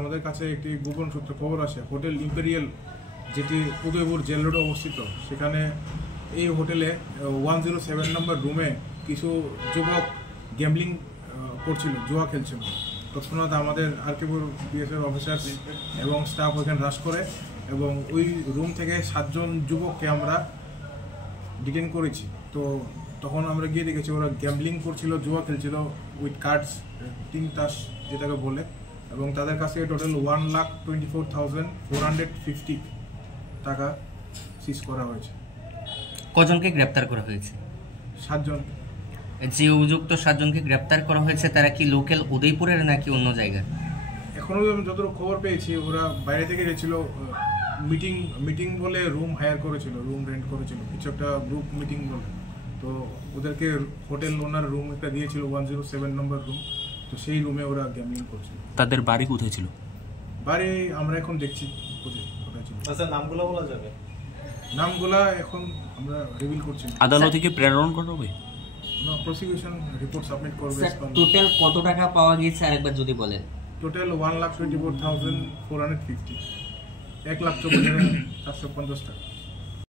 আমাদের কাছে একটি গোপন সূত্র খবর আসে হোটেল ইম্পেরিয়াল যেটি উদয়পুর জেল রোডে অবস্থিত, সেখানে এই হোটেলে 107 নম্বর রুমে কিছু যুবক গ্যাম্বলিং করছিল, জুয়া খেলছিল। তৎক্ষণাৎ আমাদের আরকেপুর বিএসএফ অফিসার এবং স্টাফ ওখানে হ্রাস করে এবং ওই রুম থেকে 7 জন যুবককে আমরা ডিটেইন করেছি। তো তখন আমরা গিয়ে দেখেছি ওরা গ্যাম্বলিং করছিল, জুয়া খেলছিল উইথ কার্ডস, তিন তাস যেটাকে বলে, এবং তাদের কাছে টোটাল 1,24,450 টাকা সিজ করা হয়েছে। কজনকে গ্রেপ্তার করা হয়েছে? 7 জন। যে অভিযুক্ত 7 জনকে গ্রেপ্তার করা হয়েছে তারা কি লোকাল উদয়পুরের নাকি অন্য জায়গায়? এখনো আমি যতটুকু খবর পেয়েছি ওরা বাইরে থেকে গেছিল, মিটিং বলে রুম হায়ার করেছিল, রুম রেন্ট করেছিল, কিছু একটা গ্রুপ মিটিং বলে। তো ওদেরকে হোটেল ওনার রুম একটা দিয়েছিল 107 নম্বর রুম, তো সেই রুমে ওরা গ্যাম্বলিং করছিল। তাদের বাড়ি কোথায় ছিল? বাড়ি আমরা এখন দেখছি কোথায় ছিল। আচ্ছা, নামগুলো বলা যাবে? নামগুলা এখন আমরা রিভিল করছি। আদালত থেকে প্রেরণ করা হবে না, প্রসিকিউশন রিপোর্ট সাবমিট করবে। টোটাল কত টাকা পাওয়া গিয়েছে আরেকবার যদি বলেন? টোটাল 1,24,450, 1,24,450 টাকা।